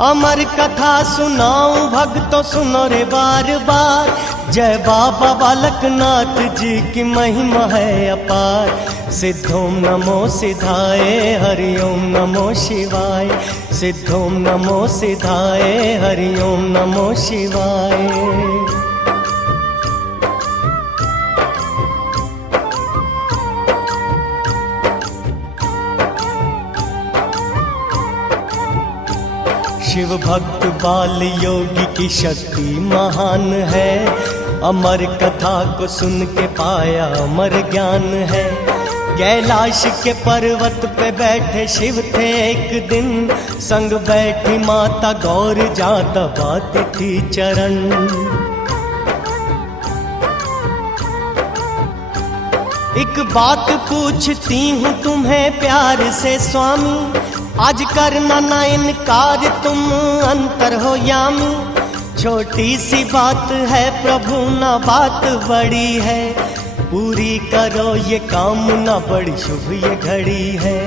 अमर कथा सुनाऊं भक्तों सुनो रे बार बार। जय बाबा बालकनाथ जी की महिमा है अपार। सिद्धोम नमो सिद्धाय हरिओम नमो शिवाय। सिद्धोम नमो सिद्धाय हरिओम नमो शिवाय। शिव भक्त बाल योगी की शक्ति महान है। अमर कथा को सुन के पाया अमर ज्ञान है। कैलाश के पर्वत पे बैठे शिव थे एक दिन। संग बैठी माता गौर जा दबाती थी चरण। एक बात पूछती हूँ तुम्हें प्यार से स्वामी। आज करना ना इनकार तुम अंतर हो यामी। छोटी सी बात है प्रभु ना बात बड़ी है। पूरी करो ये कामना बड़ी शुभ ये घड़ी है।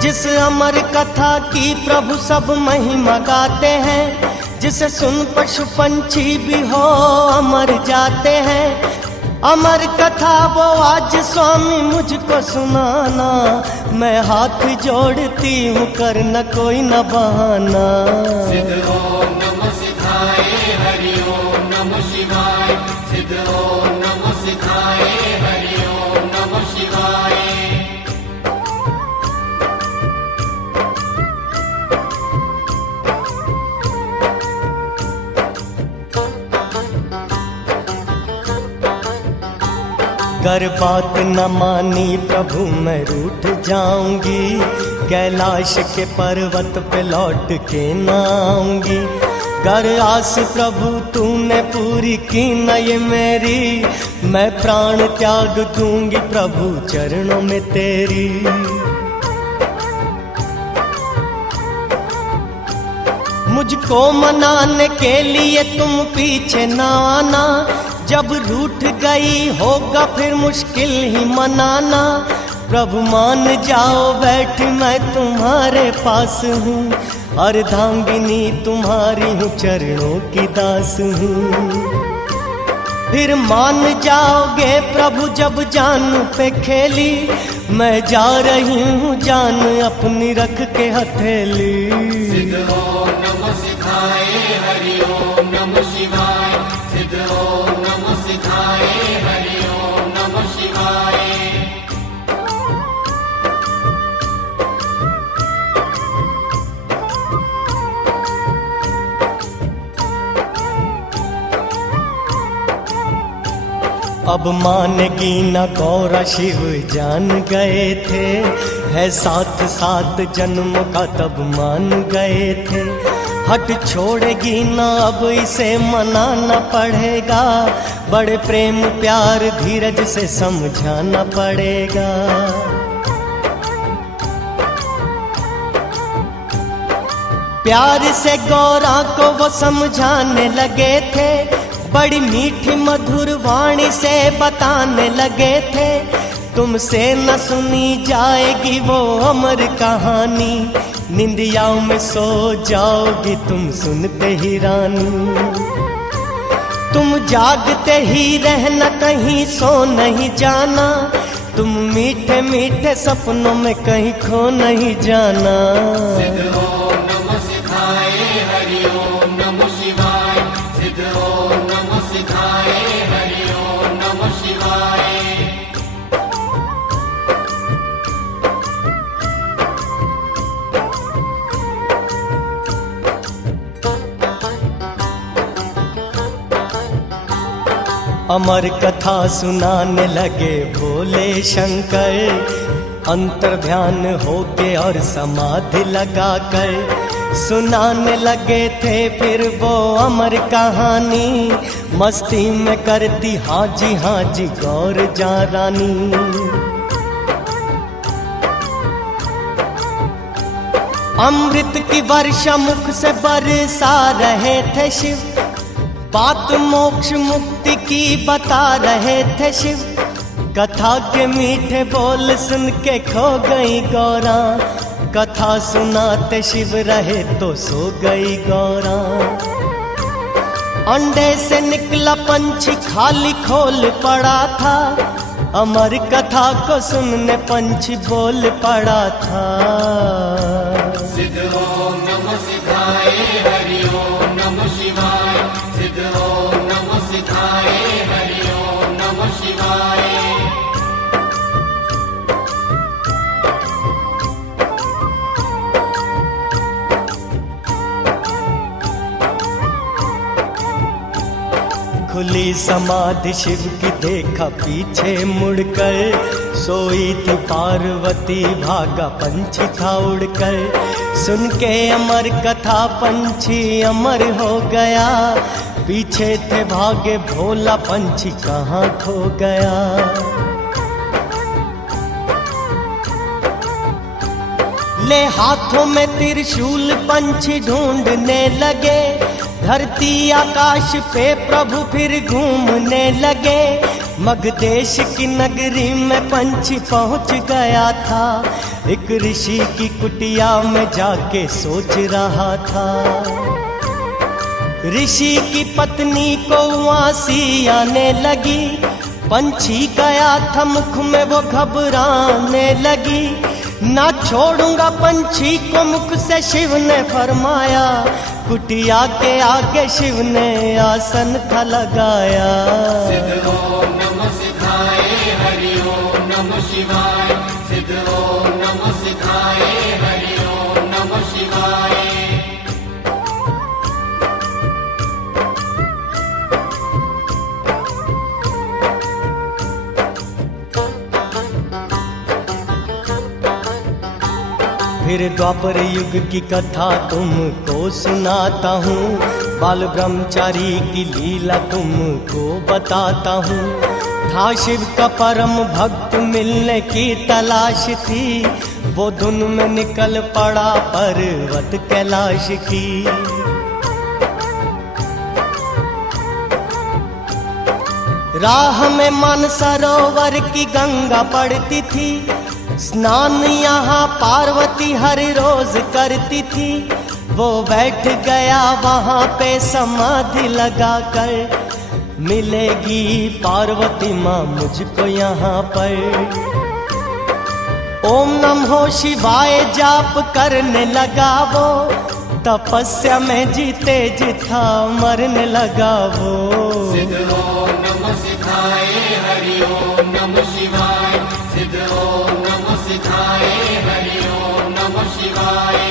जिस अमर कथा की प्रभु सब महिमा गाते हैं। जिसे सुन पशु पंछी भी हो अमर जाते हैं। अमर कथा वो आज स्वामी मुझको सुनाना। मैं हाथ जोड़ती हूँ करना कोई न बहाना। सिद्ध ओम नमो सिद्धाय हरि ओम नमो शिवाय। सिद्ध ओम नमो सिद्धाय हरि ओम नमो शिवाय। कर बात न मानी प्रभु मैं रूठ जाऊंगी। कैलाश के पर्वत पे लौट के न आऊंगी। कर आस प्रभु तूने पूरी की न ये मेरी। मैं प्राण त्याग दूंगी प्रभु चरणों में तेरी। मुझको मनाने के लिए तुम पीछे न आना। जब रूठ गई होगा फिर मुश्किल ही मनाना। प्रभु मान जाओ बैठ मैं तुम्हारे पास हूँ। अर्धांगिनी तुम्हारी हूँ चरणों की दास हूँ। फिर मान जाओगे प्रभु जब जान पे खेली। मैं जा रही हूँ जान अपनी रख के हथेली। सिद्ध ओम नमो सिद्धाय हरि ओम नमो शिवाय। सिद्ध ओम नमो सिद्धाय हरि ओम नमो शिवाय। अब मानेगी न गौरा शिव जान गए थे। है साथ साथ जन्म का तब मान गए थे। हट छोड़ेगी ना अब इसे मनाना पड़ेगा। बड़े प्रेम प्यार धीरज से समझाना पड़ेगा। प्यार से गौरा को वो समझाने लगे थे। बड़ी मीठी मधुर वाणी से बताने लगे थे। तुमसे न सुनी जाएगी वो अमर कहानी। निंदियाओं में सो जाओगी तुम सुनते ही रानी। तुम जागते ही रहना कहीं सो नहीं जाना। तुम मीठे मीठे सपनों में कहीं खो नहीं जाना। सिद्ध ओम नमो सिद्धाय हरि ओम नमो शिवाय। सिद्ध ओम नमो सिद्धाय हरि ओम नमो शिवाय। अमर कथा सुनाने लगे भोले शंकर। अंतर ध्यान होके और समाधि लगाकर सुनाने लगे थे फिर वो अमर कहानी। मस्ती में करती हाजी हाजी गौर जा रानी। अमृत की वर्षा मुख से बरसा रहे थे शिव। बात मोक्ष मुक्ति की बता रहे थे शिव। कथा के मीठे बोल सुन के खो गई गौरा। कथा सुनाते शिव रहे तो सो गई गौरा। अंडे से निकला पंछी खाली खोल पड़ा था, अमर कथा को सुनने पंछी बोल पड़ा था। सिद्ध ओम नमः सिद्धाय हरि ओम नमः शिवाय। सिद्ध ओम नमः सिद्धाय हरि ओम नमः शिवाय। खुली समाधि शिव की देखा पीछे मुड़कर, सोई थी पार्वती भागा पंछी था उड़कर। सुन के अमर कथा पंछी अमर हो गया, पीछे थे भागे भोला पंछी कहाँ खो गया। ले हाथों में त्रिशूल पंछी ढूंढने लगे, धरती आकाश पे प्रभु फिर घूमने लगे। मगधेश की नगरी में पंछी पहुंच गया था, एक ऋषि की कुटिया में जाके सोच रहा था। ऋषि की पत्नी को उआसी आने लगी, पंछी गया था मुख में वो घबराने लगी। ना छोड़ूंगा पंछी को मुख से शिव ने फरमाया, कुटिया के आगे शिव ने आसन था लगाया। सिद्ध ओम नमः सिद्धाय हरि ओम नमः शिवाय। सिद्ध ओम नमः सिद्धाय हरि ओम नमः शिवाय। फिर द्वापर युग की कथा तुमको सुनाता हूँ, बाल ब्रह्मचारी की लीला तुमको बताता हूँ। था शिव का परम भक्त मिलने की तलाश थी, वो धुन में निकल पड़ा पर्वत कैलाश की। राह में मानसरोवर की गंगा पड़ती थी, स्नान यहाँ पार्वती हर रोज करती थी। वो बैठ गया वहाँ पे समाधि लगाकर, मिलेगी पार्वती माँ मुझको यहाँ पर। ओम नमः शिवाय जाप करने लगा वो, तपस्या में जीते जिथा मरने लगा वो। सिद्ध ओम नमः सिद्धाय हरि ओम नमः शिवाय। सिद्ध ओम नमः सिद्धाय हरि ओम नमः शिवाय।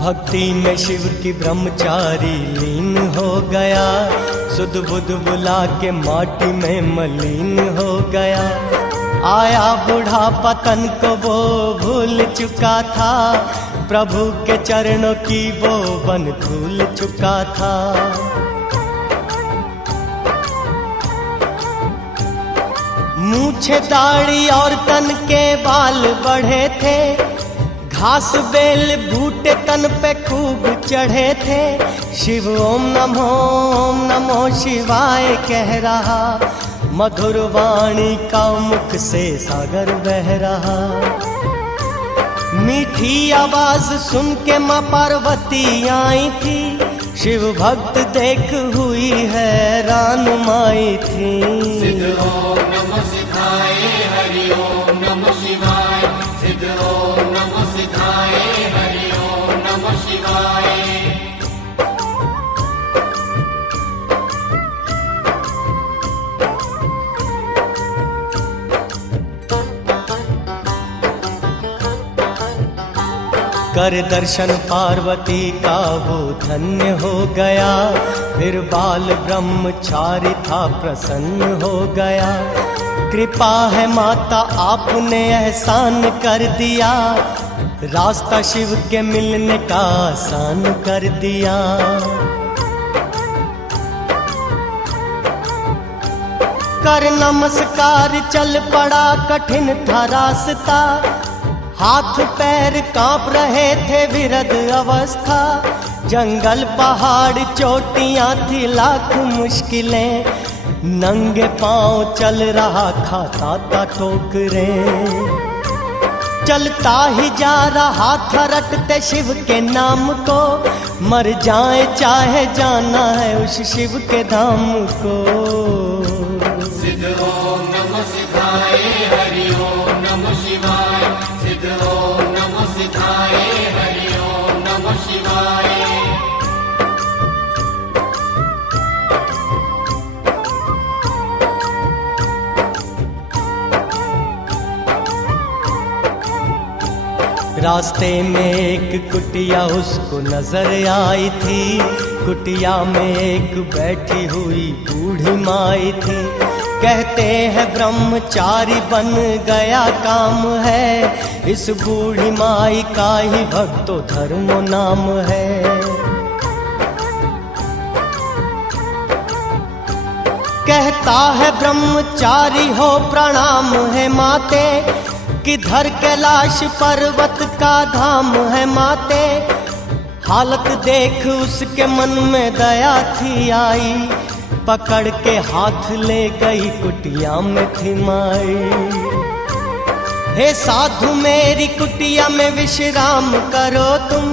भक्ति में शिव की ब्रह्मचारी लीन हो गया, सुध बुध बुला के माटी में मलिन हो गया। आया बूढ़ा पतन को वो भूल चुका था, प्रभु के चरणों की वो बन धूल चुका था। मूछे दाढ़ी और तन के बाल बढ़े थे, घास बेल बूटे तन पे खूब चढ़े थे। शिव ओम नमो शिवाय कह रहा, मधुर वाणी का मुख से सागर बह रहा। मीठी आवाज सुन के माँ पार्वती आई थी, शिव भक्त देख हुई हैरान माई थी। सिद्ध ओम नमः सिद्धाय हरि ओम नमः शिवाय। सिद्ध ओम नमः सिद्धाय हरि ओम नमः शिवाय। कर दर्शन पार्वती का वो धन्य हो गया, फिर बाल ब्रह्मचारी था प्रसन्न हो गया। कृपा है माता आपने एहसान कर दिया, रास्ता शिव के मिलने का आसान कर दिया। कर नमस्कार चल पड़ा कठिन था रास्ता, हाथ पैर कांप रहे थे विरध अवस्था। जंगल पहाड़ चोटियां थी लाख मुश्किलें, नंगे पांव चल रहा खाता था ठोकरें। चलता ही जा रहा था रटते शिव के नाम को, मर जाए चाहे जाना है उस शिव के धाम को। सिद्ध ओम नमः सिद्धाय हरि ओम नमः शिवाय, सिद्ध ओम नमः सिद्धाय हरि ओम नमः शिवाय। रास्ते में एक कुटिया उसको नजर आई थी, कुटिया में एक बैठी हुई बूढ़ी माई थी। कहते हैं ब्रह्मचारी बन गया काम है, इस बूढ़ी माई का ही भक्तो धर्मो नाम है। कहता है ब्रह्मचारी हो प्रणाम है माते, किधर कैलाश पर्वत का धाम है माते। हालत देख उसके मन में दया थी आई, पकड़ के हाथ ले गई कुटिया में थी माई। हे साधु मेरी कुटिया में विश्राम करो तुम,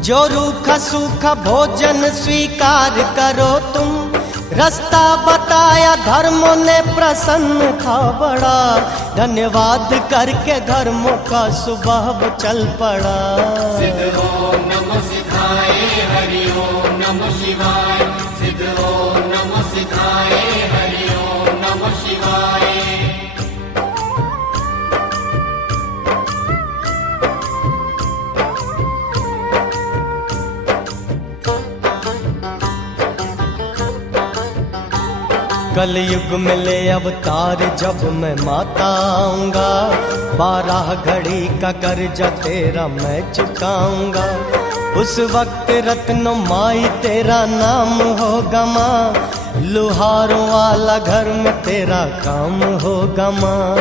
जो रूखा सूखा भोजन स्वीकार करो तुम। रास्ता बताया धर्मों ने प्रसन्न था बड़ा, धन्यवाद करके धर्मों का स्वभाव चल पड़ा। सिद्ध ओम नमः सिद्धाय हरि ओम नमः शिवाय, सिद्ध ओम नमः सिद्धाय हरि ओम नमः शिवाय। कलयुग में ले अवतार जब मैं माता आऊंगा, 12 घड़ी का कर्जा तेरा मैं चुकाऊंगा। उस वक्त रत्नो माई तेरा नाम होगा माँ, लुहारों वाला घर में तेरा काम होगा माँ।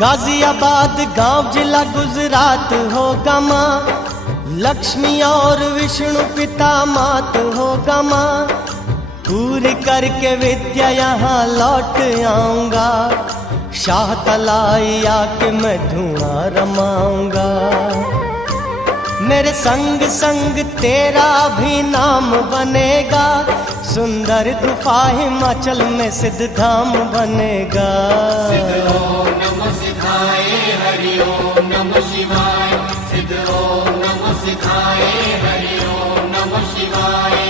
गाजियाबाद गांव जिला गुजरात होगा माँ, लक्ष्मी और विष्णु पिता मात होगा माँ। पूरी करके विद्या यहाँ लौट आऊंगा, शाह तलाई आके मैं धुआं रमाऊंगा। मेरे संग संग तेरा भी नाम बनेगा, सुंदर गुफा हिमाचल में सिद्ध धाम बनेगा। सिद्ध ओम नमः सिद्धाय हरि ओम नमः शिवाय, सिद्ध ओम नमः सिद्धाय हरि ओम नमः शिवाय।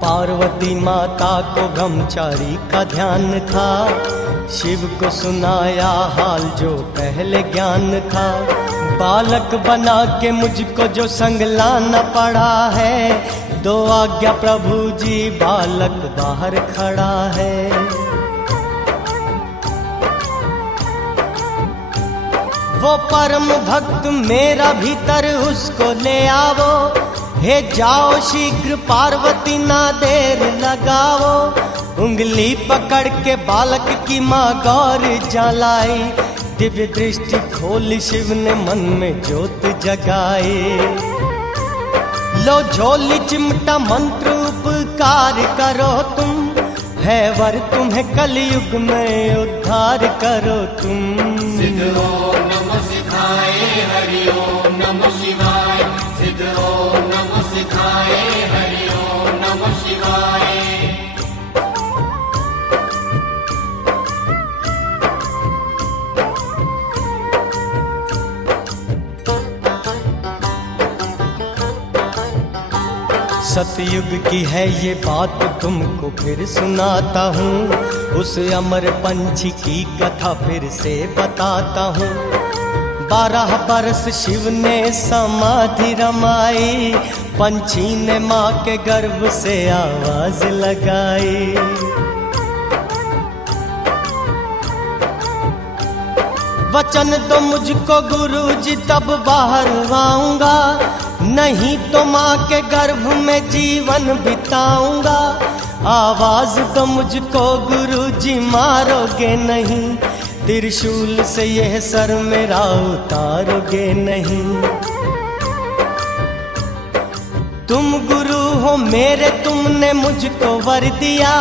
पार्वती माता को ब्रह्मचारी का ध्यान था, शिव को सुनाया हाल जो पहले ज्ञान था। बालक बना के मुझको जो संग लाना पड़ा है, 2 आज्ञा प्रभु जी बालक बाहर खड़ा है। वो परम भक्त मेरा भीतर उसको ले आवो, हे जाओ शीघ्र पार्वती ना देर लगाओ। उंगली पकड़ के बालक की माँ गौर जलाई, दिव्य दृष्टि खोली शिव ने मन में ज्योत जगाई। लो झोली चिमटा मंत्र उपकार करो तुम, है वर तुम्हें कलयुग में उद्धार करो तुम। सिद्ध ओम नमः सिद्धाय हरि ओम नमः शिवाय, सिद्ध ओम नमः सिद्धाय हरि ओम नमः शिवाय। सतयुग की है ये बात तुमको फिर सुनाता हूँ, उस अमर पंछी की कथा फिर से बताता हूँ। 12 बरस शिव ने समाधि रमाई, पंछी ने माँ के गर्भ से आवाज लगाई। वचन दो मुझको गुरुजी तब बाहर आऊंगा, नहीं तो माँ के गर्भ में जीवन बिताऊंगा। आवाज दो मुझको गुरुजी मारोगे नहीं, त्रिशूल से यह सर मेरा उतारोगे नहीं। तुम गुरु हो मेरे, तुमने मुझको वर दिया,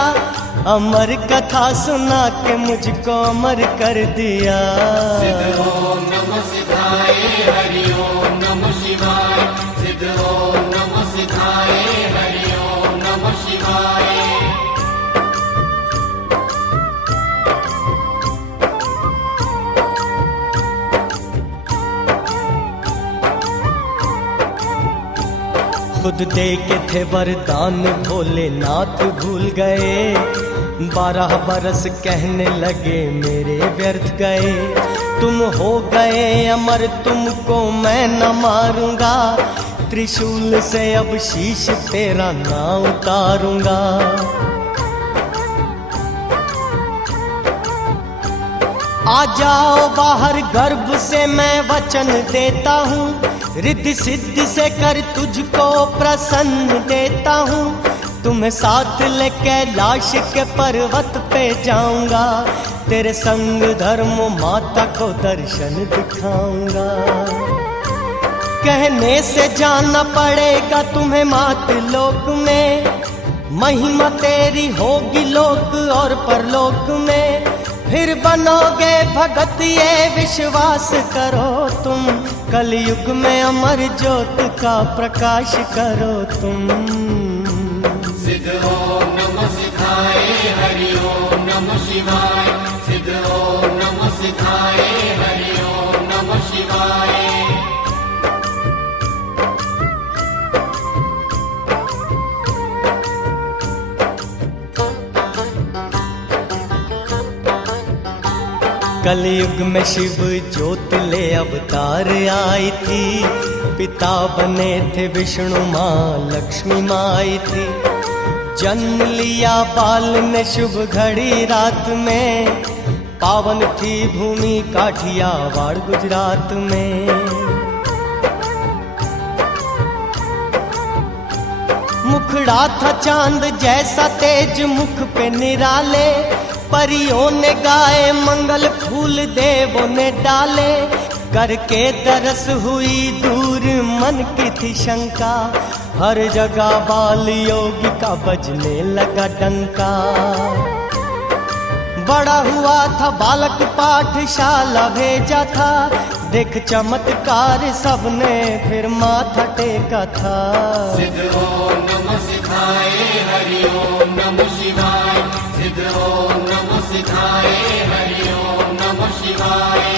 अमर कथा सुना के मुझको अमर कर दिया। सिद्ध ओम नमः सिद्धाय हरि ओम नमः शिवाय, सिद्ध ओम नमः सिद्धाय हरि ओम नमः शिवाय। खुद दे के थे वरदान भोलेनाथ भूल गए, 12 बरस कहने लगे मेरे व्यर्थ गए। तुम हो गए अमर, तुमको मैं न मारूंगा, त्रिशूल से अब शीश तेरा ना उतारूंगा। आ जाओ बाहर गर्भ से मैं वचन देता हूँ, रिद्धि सिद्धि से कर तुझको प्रसन्न देता हूँ। तुम्हें साथ ले कैलाश के पर्वत पे जाऊंगा, तेरे संग धर्म माता को दर्शन दिखाऊंगा। कहने से जाना पड़ेगा तुम्हें मात लोक में, महिमा तेरी होगी लोक और परलोक में। फिर बनोगे भगत ये विश्वास करो तुम, कलयुग में अमर ज्योत का प्रकाश करो तुम। सिद्ध ओम नमः सिद्धाय हरि ओम नमः शिवाय, सिद्ध ओम नमः सिद्धाय हरि ओम नमः शिवाय। कलयुग में शिव ज्योत ले अवतार आई थी, पिता बने थे विष्णु माँ लक्ष्मी माँ आई थी। जन्म लिया बाल ने शुभ घड़ी रात में, पावन थी भूमि काठियावाड़ गुजरात में। मुखड़ा था चांद जैसा तेज मुख पे निराले, परियों ने गाए मंगल फूल देवों ने डाले। करके दरस हुई दूर मन की थी शंका, हर जगह बाल योगी का बजने लगा डंका। बड़ा हुआ था बालक पाठशाला भेजा था, देख चमत्कार सबने फिर माथा टेका था। सिद्ध ओम नमः सिद्धाय हरि ओम नमः शिवाय, सिद्ध ओम नमः सिद्धाय हरि ओम नमः शिवाय।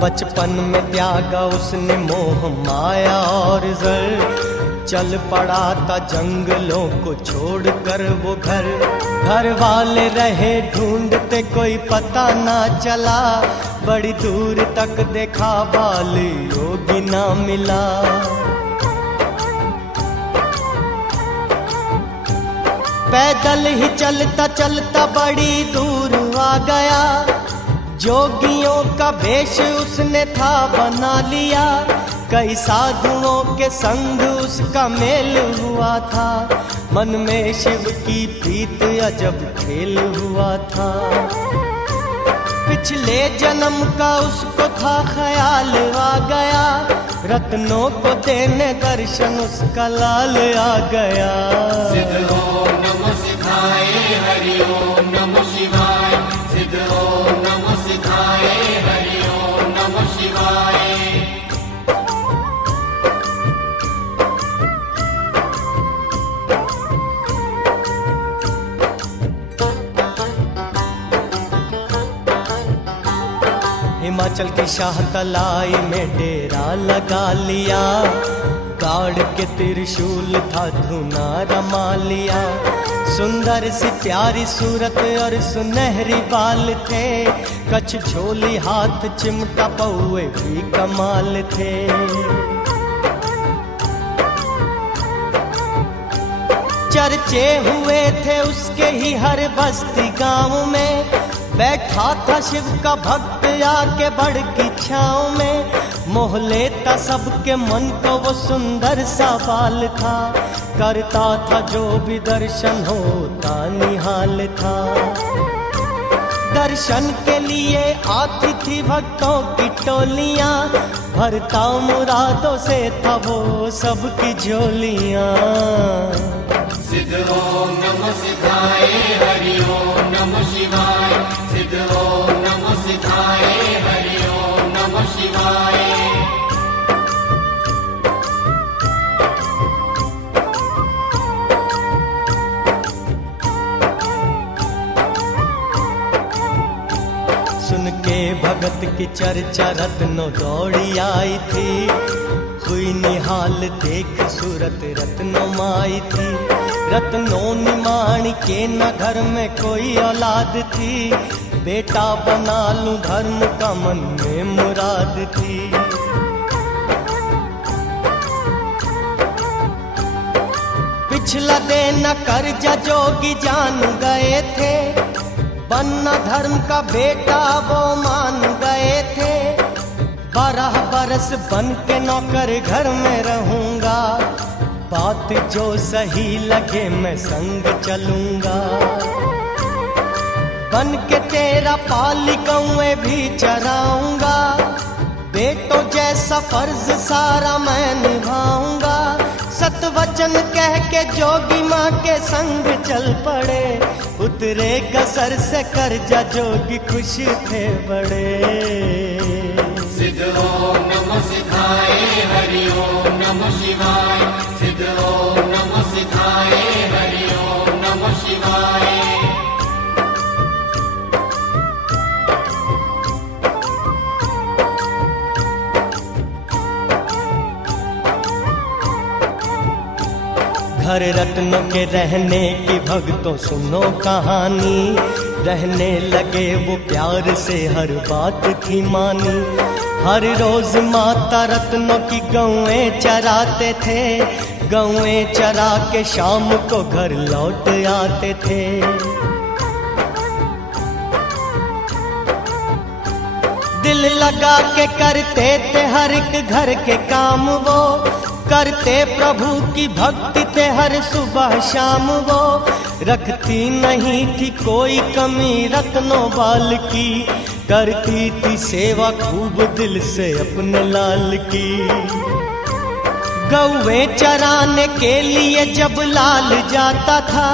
बचपन में त्यागा उसने मोह माया और जर, चल पड़ा था जंगलों को छोड़कर वो घर। घर वाले रहे ढूंढते कोई पता ना चला, बड़ी दूर तक देखा बाल योगी ना मिला। पैदल ही चलता चलता बड़ी दूर आ गया, जोगियों का भेष उसने था बना लिया। कई साधुओं के संग उसका मेल हुआ था, मन में शिव की प्रीत अजब खेल हुआ था। पिछले जन्म का उसको था ख्याल आ गया, रत्नों को देने दर्शन उसका लाल आ गया। सिद्ध ओम नमः सिद्धाय हरि ओम नमः शिवाय, सिद्ध ओम नमः सिद्धाय हरि ओम नमः शिवाय। हिमाचल की शाह तलाई में डेरा लगा लिया, गाड़ के त्रिशूल था धुना रमा लिया। सुंदर सी प्यारी सूरत और सुनहरी बाल थे, कछ झोली हाथ चिमटा पौए भी कमाल थे। चर्चे हुए थे उसके ही हर बस्ती गांव में। बैठा था शिव का भक्त आके बड़ की छाँव में। मोह लेता सबके मन को वो सुंदर सा बाल था। करता था जो भी दर्शन होता निहाल था। दर्शन के लिए आती थी भक्तों की टोलियां। भरता मुरादों से था वो सबकी झोलियां। सिद्ध ओम नमः सिद्धाय हरि ओम नमः शिवाय। सिद्ध ओम नमः सिद्धाय हरि ओम नमः शिवाय। सुन के भगत की चर्चा रत्नों दौड़ी आई थी। हुई निहाल देख सूरत रत्नों माई थी। रत्नों निमाण के न घर में कोई औलाद थी। बेटा बना लूं धर्म का मन में मुराद थी। पिछला देना कर्जा जोगी जान गए थे। बनना धर्म का बेटा वो मान गए थे। 12 बरस बन के नौकर घर में रहूंगा। बात जो सही लगे मैं संग चलूंगा। बन के तेरा पाली गौएं भी चराऊंगा। बेटों जैसा फर्ज सारा मैं निभाऊंगा। सत वचन कह के जोगी माँ के संग चल पड़े। उतरे कसर से कर्जा जोगी खुश थे बड़े। सिद्ध ओम नमः सिद्धाय हरि ओम नमः शिवाय। सिद्ध ओम नमः सिद्धाय हरि ओम नमः शिवाय। घर रत्नों के रहने की भक्तों सुनो कहानी। रहने लगे वो प्यार से हर बात थी मानी। हर रोज माता रत्नों की गौएं चराते थे। गौएं चरा के शाम को घर लौट आते थे। दिल लगा के करते थे हर एक घर के काम वो। करते प्रभु की भक्ति थे हर सुबह शाम वो। रखती नहीं थी कोई कमी रत्नों बाल की। करती थी सेवा खूब दिल से अपने लाल की। गौएं चराने के लिए जब लाल जाता था।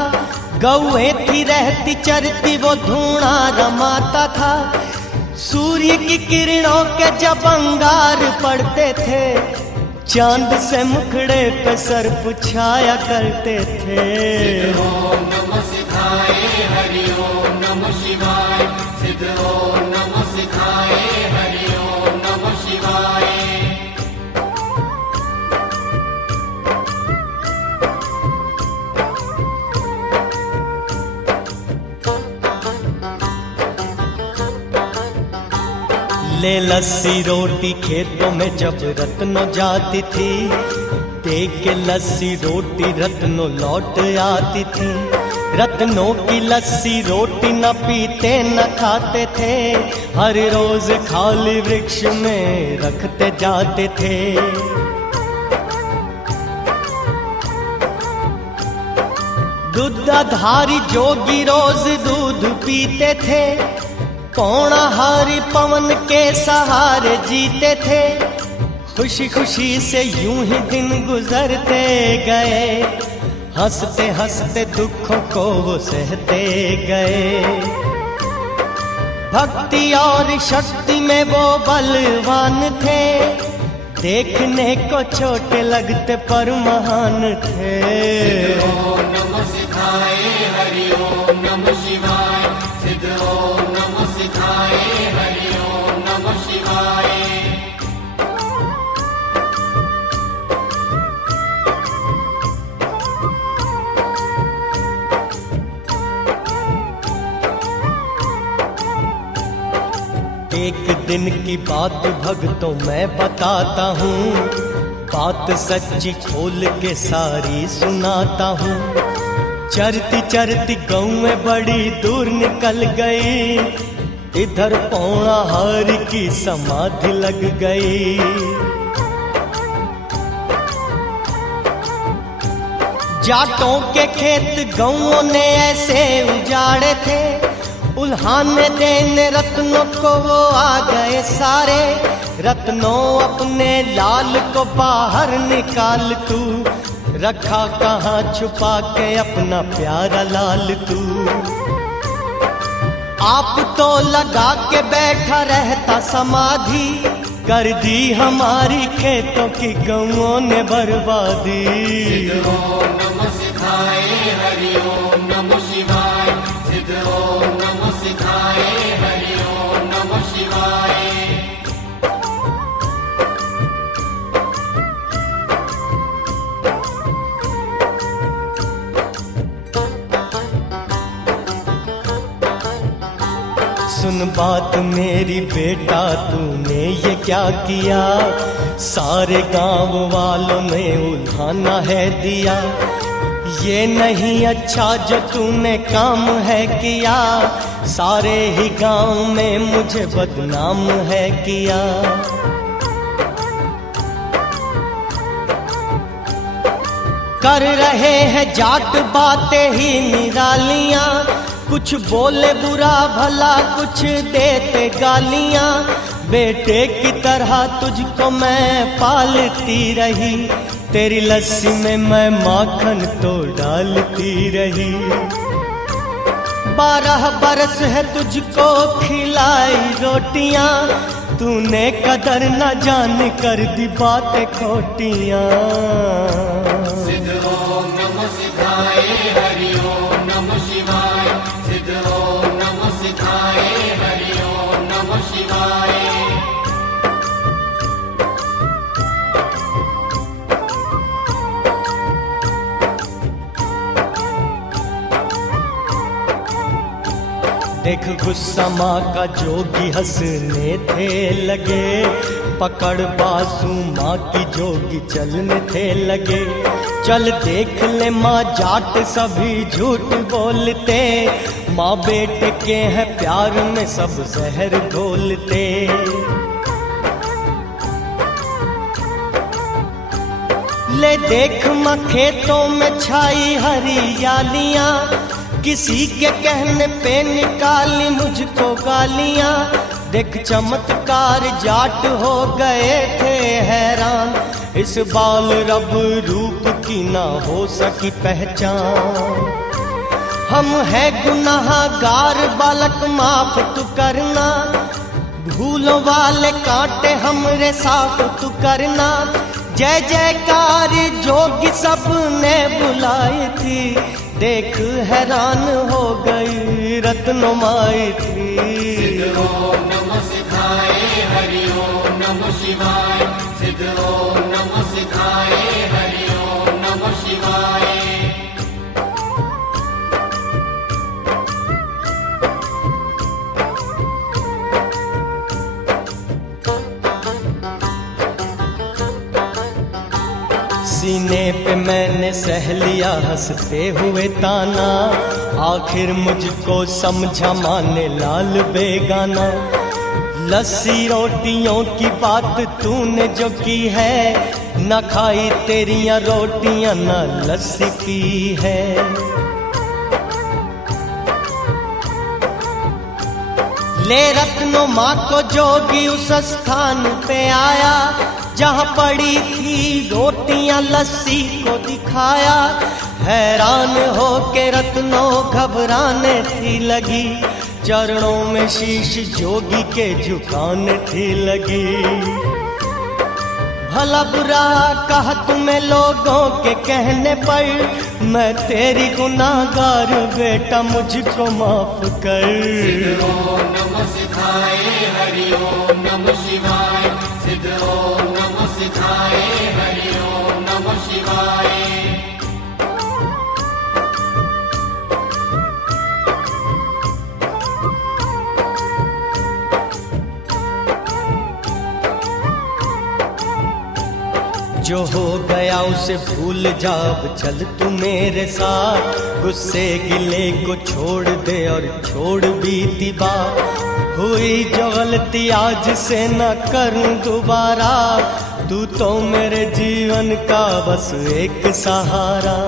गौएं थी रहती चरती वो धूणा रमाता था। सूर्य की किरणों के जब अंगार पड़ते थे। चांद से मुखड़े पे सर पुछाया करते थे। सिद्ध ओम नमः सिद्धाय हरि ओम नमः शिवाय। सिद्ध ओम नमः सिद्धाय हरि ओम नमः शिवाय। ले लस्सी रोटी खेतों में जब रत्नों जाती थी। देख के लस्सी रोटी रत्नों लौट आती थी। रत्नों की लस्सी रोटी न पीते न खाते थे। हर रोज खाली वृक्ष में रखते जाते थे। दूधाधारी जोगी रोज दूध पीते थे। पौणाहारी पवन के सहारे जीते थे। खुशी खुशी से यूं ही दिन गुजरते गए। हंसते हंसते दुखों को वो सहते गए। भक्ति और शक्ति में वो बलवान थे। देखने को छोटे लगते पर महान थे। ओम नमः सिद्धाय हरि ओम नमः शिवाय। सिद्ध ओम नमः सिद्धाय हरि ओम नमः शिवाय। एक दिन की बात भक्तों मैं बताता हूँ। बात सच्ची खोल के सारी सुनाता हूँ। चरती चरती गऊ में बड़ी दूर निकल गई, इधर पौड़ा हार की समाधि लग गई। जाटों के खेत गऊओं ने ऐसे उजाड़े थे, उल्हाने देने रत्नों को वो आ गए सारे। रत्नों अपने लाल को बाहर निकाल तू, रखा कहाँ छुपा के अपना प्यारा लाल तू। आप तो लगा के बैठा रहता समाधि, कर दी हमारी खेतों की गऊओं ने बर्बादी। सिद्ध ओम नमः सिद्धाय हरि ओम नमः शिवाय। सिद्ध ओम नमः सिद्धाय हरि ओम नमः शिवाय। सुन बात मेरी बेटा, तूने ये क्या किया, सारे गांव वालों ने उल्हाना है दिया। ये नहीं अच्छा जो तूने काम है किया, सारे ही गांव में मुझे बदनाम है किया। कर रहे हैं जाट बातें ही निरालियां, कुछ बोले बुरा भला कुछ देते गालियां। बेटे की तरह तुझको मैं पालती रही, तेरी लस्सी में मैं माखन तो डालती रही। 12 बरस है तुझको खिलाई रोटियां, तूने कदर न जान कर दी बातें खोटियां। सिद्ध ओम नमः सिद्धाय हरि ओम नमः शिवाय। सिद्ध ओम नमः सिद्धाय हरि ओम नमः शिवाय। देख गुस्सा माँ का जोगी हंसने थे लगे, पकड़ बासु माँ की जोगी चलने थे लगे। चल देख ले माँ जाट सभी झूठ बोलते, माँ बेटे के हैं प्यार में सब जहर घोलते। ले देख माँ खेतों में छाई हरियालियां, किसी के कहने पे निकाली मुझको गालियां। देख चमत्कार जाट हो गए थे हैरान, इस बाल रब रूप की ना हो सकी पहचान। हम है गुनाहगार बालक माफ तू करना, भूलों वाले कांटे हमरे साफ तू करना। जय जयकार जोगी सब ने बुलाई थी, देख हैरान हो गई रत्नों माई थी। सिद्ध ओम नमः सिद्धाय हरि ओम नमः शिवाय। सिद्ध ओम नमः सिद्धाय हरि ओम नमः शिवाय। सीने पे मैंने सह लिया हंसते हुए ताना, आखिर मुझको समझा माने लाल बेगाना। लस्सी रोटियों की बात तूने जो की है, न खाई तेरियां रोटियां न लस्सी पी है। ले रत्नो माँ को जोगी उस स्थान पे आया, जहाँ पड़ी थी रोटियां लस्सी को दिखाया। हैरान हो के रत्नों घबराने थी लगी, चरणों में शीश जोगी के झुकाने थी लगी। भला बुरा कहा तुम्हें लोगों के कहने पर, मैं तेरी गुनाहगार बेटा मुझको माफ कर। सिद्ध ओम नमः सिद्धाय हरि ओम नमः शिवाय। सिद्ध ओम नमः सिद्धाय हरि ओम नमः शिवाय। जो हो गया उसे भूल जा, अब चल तू मेरे साथ। गुस्से गिले को छोड़ दे और छोड़ बीती बात। हुई जो गलती आज से न करूं दोबारा, तू तो मेरे जीवन का बस एक सहारा।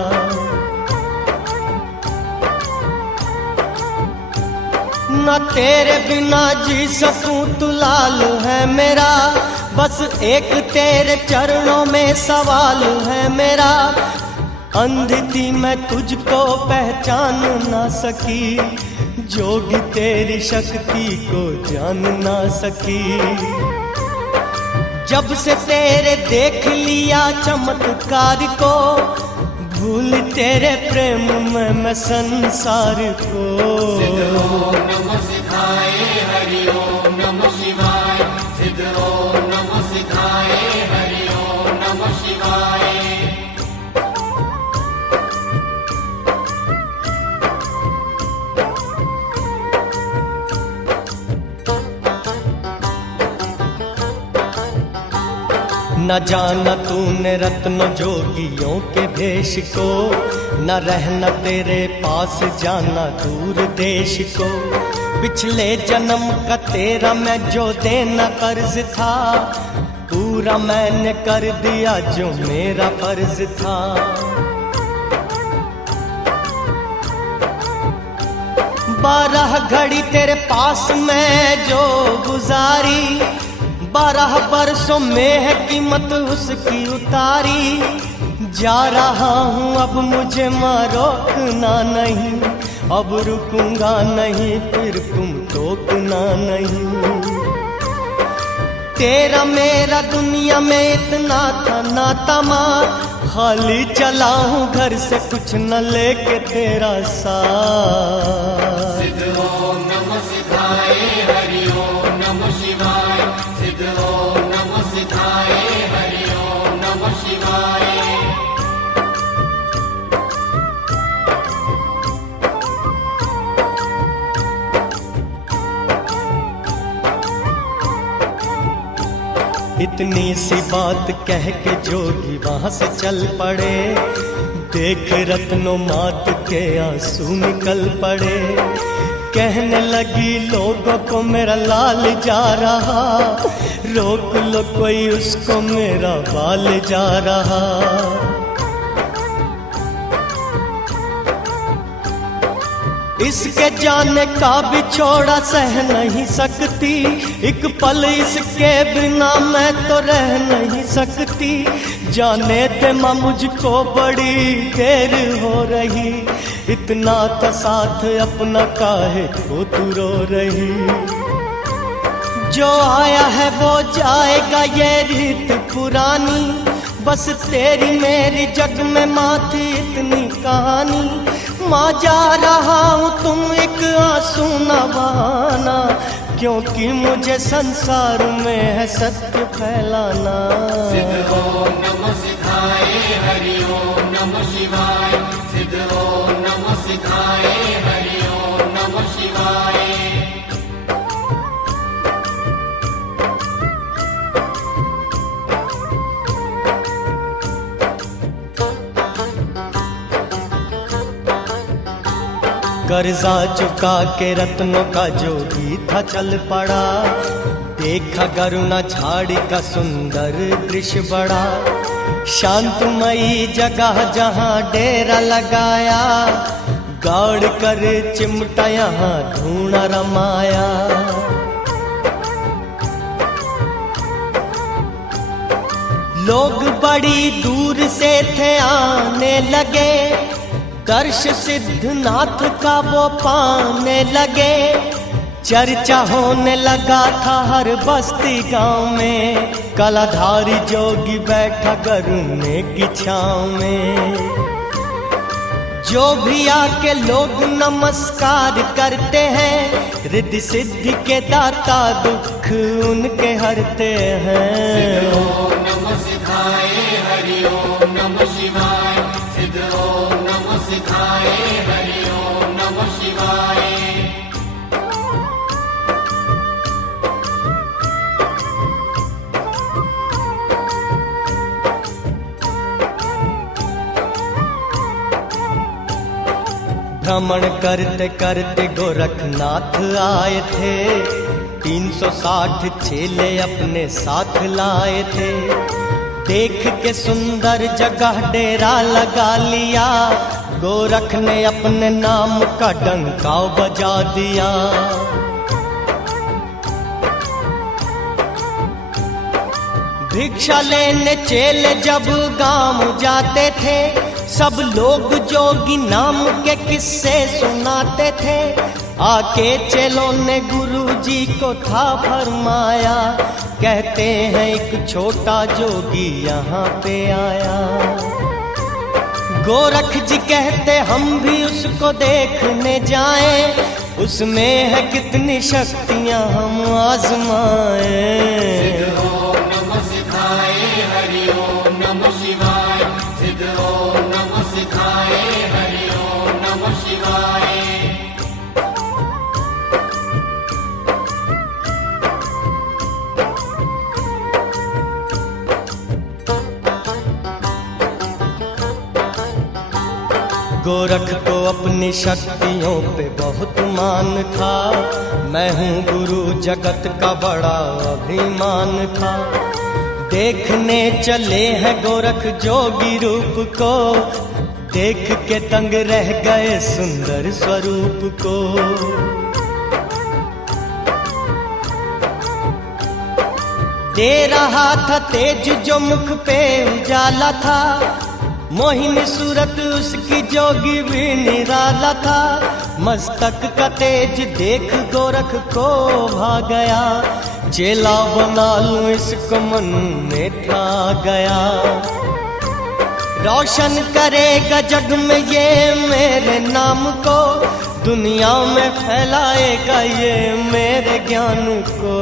न तेरे बिना जी सकूं तू लाल है मेरा, बस एक तेरे चरणों में सवाल है मेरा। अंधी थी मैं तुझको पहचान ना सकी, जोगी तेरी शक्ति को जान ना सकी। जब से तेरे देख लिया चमत्कार को, भूल तेरे प्रेम में मैं संसार को। सिद्ध ओम नमः सिद्धाय हरि ओम नमः शिवाय। सिद्ध ओम नमः सिद्धाय हरि ओम नमः शिवाय। न जाना तूने रत्न जोगियों के भेष को, न रहना तेरे पास जाना दूर देश को। पिछले जन्म का तेरा मैं जो देना कर्ज था, पूरा मैंने कर दिया जो मेरा फर्ज था। बारह घड़ी तेरे पास मैं जो गुजारी, 12 बरसों में है कीमत उसकी उतारी। जा रहा हूँ अब मुझे रोकना नहीं, अब रुकूंगा नहीं फिर तुम टोकना नहीं। तेरा मेरा दुनिया में इतना था नाता माँ, खाली चला हूँ घर से कुछ न लेके तेरा साथ। सिद्ध ओम नमः सिद्धाय हरि ओम नमः शिवाय। सिद्ध ओम नमः सिद्धाय हरि ओम नमः शिवाय। इतनी सी बात कह के जोगी वहां से चल पड़े, देख रत्नों मात के आंसू निकल पड़े। कहने लगी लोगों को मेरा लाल जा रहा, रोक लो कोई उसको मेरा बाल जा रहा। इसके जाने का भी छोड़ा सह नहीं सकती, एक पल इसके बिना मैं तो रह नहीं सकती। जाने दे माँ मुझको बड़ी देर हो रही, इतना तो साथ अपना काहे को तू रो रही। जो आया है वो जाएगा ये रीत पुरानी, बस तेरी मेरी जग में माँ थी इतनी कहानी। माँ जा रहा हूँ तुम एक आंसू न बहाना, क्योंकि मुझे संसार में है सत्य फैलाना। सिद्ध ओम नमः सिद्धाय हरि ओम नमः शिवाय। सिद्ध ओम नमः सिद्धाय हरि ओम नमः शिवाय। कर्जा चुका के रत्नों का जोगी था चल पड़ा, देखा करुणा झाड़ी का सुंदर दृश्य बड़ा। शांतमयी जगह जहाँ डेरा लगाया, गाड़ कर चिमटा यहाँ धूना रमाया। लोग बड़ी दूर से थे आने लगे, दर्श सिद्धनाथ का वो पाने लगे। चर्चा होने लगा था हर बस्ती गांव में, कलाधारी जोगी बैठा गरुने की छाँव में। जो भी आके लोग नमस्कार करते हैं, रिद्धि सिद्धि के दाता दुख उनके हरते हैं। ओम नमः सिद्धाय हरि ओम नमः शिवाय। सिद्ध ओम नमः सिद्धाय हरि ओम नमः शिवाय। भ्रमण करते करते गोरखनाथ आए थे, 360 चेले अपने साथ लाए थे। देख के सुंदर जगह डेरा लगा लिया, गोरख ने अपने नाम का डंका बजा दिया। भिक्षा लेने चेले जब गांव जाते थे, सब लोग जोगी नाम के किस्से सुनाते थे। आके चेलों ने गुरुजी को था फरमाया, कहते हैं एक छोटा जोगी यहाँ पे आया। गोरख जी कहते हम भी उसको देखने जाएं, उसमें है कितनी शक्तियाँ हम आजमाएं। सिद्ध ओम नमः सिद्धाय हरि ओम नमः शिवाय। सिद्ध ओम नमः सिद्धाय हरि ओम नमः शिवाय। गोरख को अपनी शक्तियों पे बहुत मान था, मैं हूँ गुरु जगत का बड़ा अभिमान था। देखने चले हैं गोरख जोगी रूप को, देख के दंग रह गए सुंदर स्वरूप को। दे रहा था तेज जो मुख पे उजाला था, मोहिनी सूरत उसकी जोगी भी निराला था। मस्तक का तेज देख गोरख को भा गया, चेला बना लूं इसको मन में ठा गया। रोशन करेगा जग में ये मेरे नाम को, दुनिया में फैलाएगा ये मेरे ज्ञान को।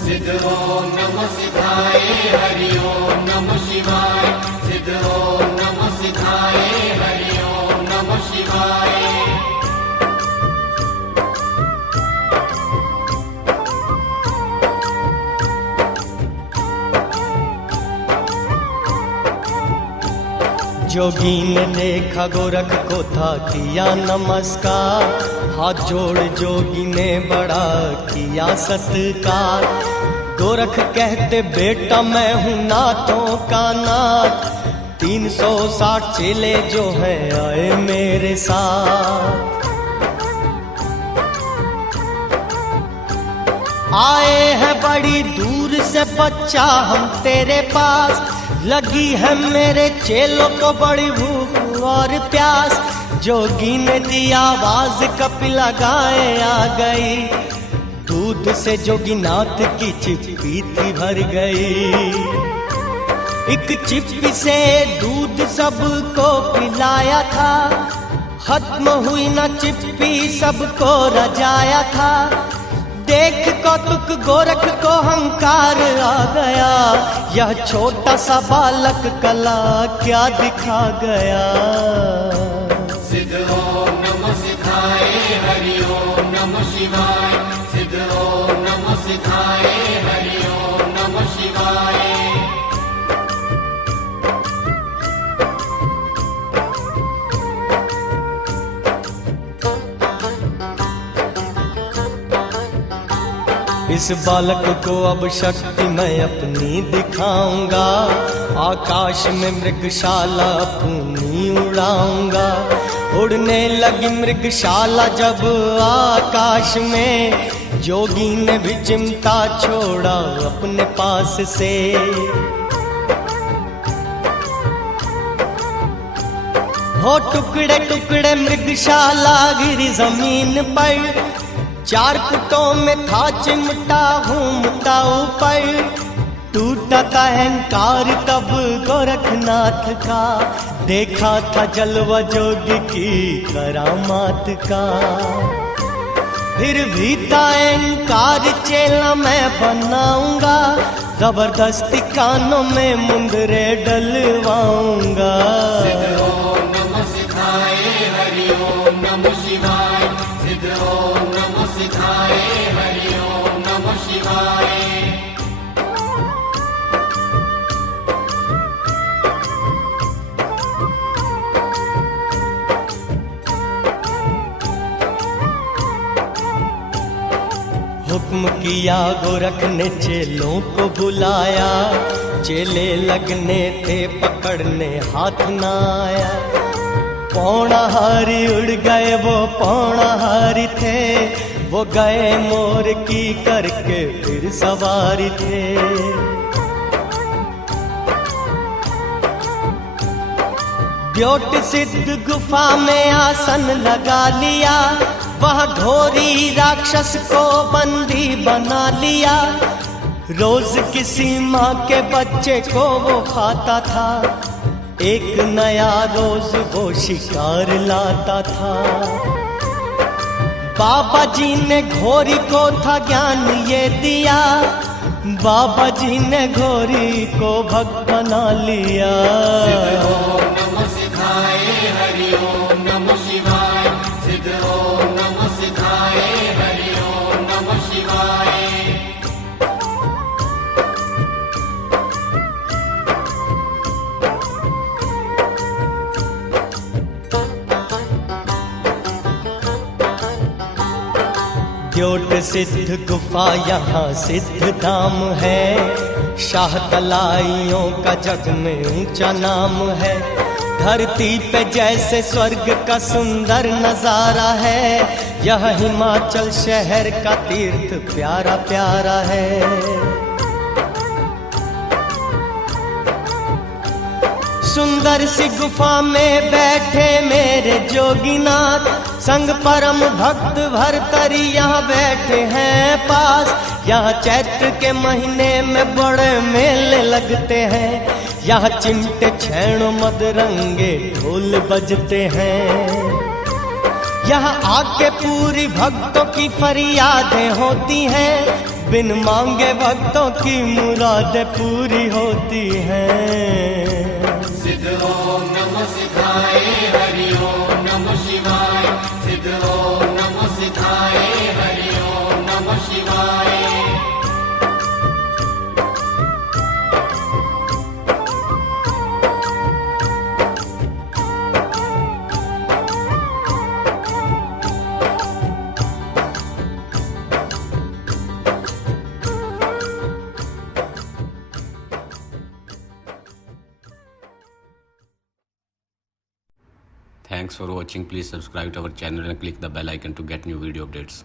सिद्ध ओम नमः सिद्धाय हरि ओम नमः शिवाय। सिद्ध ओम नमः सिद्धाय हरि ओम नमः शिवाय। जोगी ने देखा गोरख को था किया नमस्कार, हाथ जोड़ जोगी ने बड़ा किया सत्कार। गोरख कहते बेटा मैं हूँ नाथों का नाथ, 360 चेले जो हैं आए मेरे साथ। आए हैं बड़ी दूर से बच्चा हम तेरे पास, लगी है मेरे चेलों को बड़ी भूख और प्यास। जोगी ने दी आवाज कपिला गाय आ गई, दूध से जोगीनाथ की चिप्पी थी भर गई। एक चिप्पी से दूध सबको पिलाया था, खत्म हुई ना चिप्पी सबको रजाया था। देख कौतुक गोरख को हंकार आ गया, यह छोटा सा बालक कला क्या दिखा गया। सिद्ध ओम नमः सिद्धाय हरि ओम नमः शिवाय। सिद्ध ओम नमः सिद्धाय हरि ओम नमः शिवाय। इस बालक को अब शक्ति मैं अपनी दिखाऊंगा, आकाश में मृगशाला अपनी उड़ाऊंगा। उड़ने लगी मृगशाला जब आकाश में, जोगी ने भी चिमटा छोड़ा अपने पास से। हो टुकड़े टुकड़े मृगशाला गिरी जमीन पर, 4 फुटों में था चिमटा घूमता ऊपर। टूटा था अहंकार तब गोरखनाथ का, देखा था जलवा जोगी की करामात का। फिर भी था अहंकार चेला मैं बनाऊंगा, जबरदस्ती कानों में मुंदरे डलवाऊंगा। सिद्ध ओम नमः सिद्धाय हरि ओम नमः शिवाय। सिद्ध ओम नमः सिद्धाय हरि ओम नमः शिवाय। हुक्म किया गोरख ने चेलों को बुलाया, चेले लगने थे पकड़ने हाथ ना आया। पौड़ाहारी उड़ गए वो पौड़ाहारी थे, वो गए मोर की करके फिर सवारी थे। द्योट सिद्ध गुफा में आसन लगा लिया, वह घोरी राक्षस को बंदी बना लिया। रोज किसी माँ के बच्चे को वो खाता था, एक नया रोज वो शिकार लाता था। बाबा जी ने घोरी को था ज्ञान ये दिया, बाबा जी ने घोरी को भक्त बना लिया। ओम नमः सिद्धाय हरि ओम नमः शिवाय। सिद्ध ओम नमः सिद्धाय हरि ओम नमः शिवाय। द्योट सिद्ध गुफा यहाँ सिद्ध धाम है, शाह तलाइयों का जग में ऊंचा नाम है। धरती पे जैसे स्वर्ग का सुंदर नजारा है, यह हिमाचल शहर का तीर्थ प्यारा प्यारा है। सुंदर सी गुफा में बैठे मेरे जोगीनाथ, संग परम भक्त भरतरी यहाँ बैठे हैं पास। यहाँ चैत्र के महीने में बड़े मेले लगते हैं, यहाँ चिमटे छेड़ो मदरंगे ढोल बजते हैं। यहाँ आके पूरी भक्तों की फरियादें होती हैं, बिन मांगे भक्तों की मुरादें पूरी होती हैं। सिद्ध ओम नमः सिद्धाय हरि ओम नमः शिवाय। सिद्ध ओम नमः सिद्धाय हरि ओम नमः शिवाय। Thanks for watching. Please subscribe to our channel and click the bell icon to get new video updates.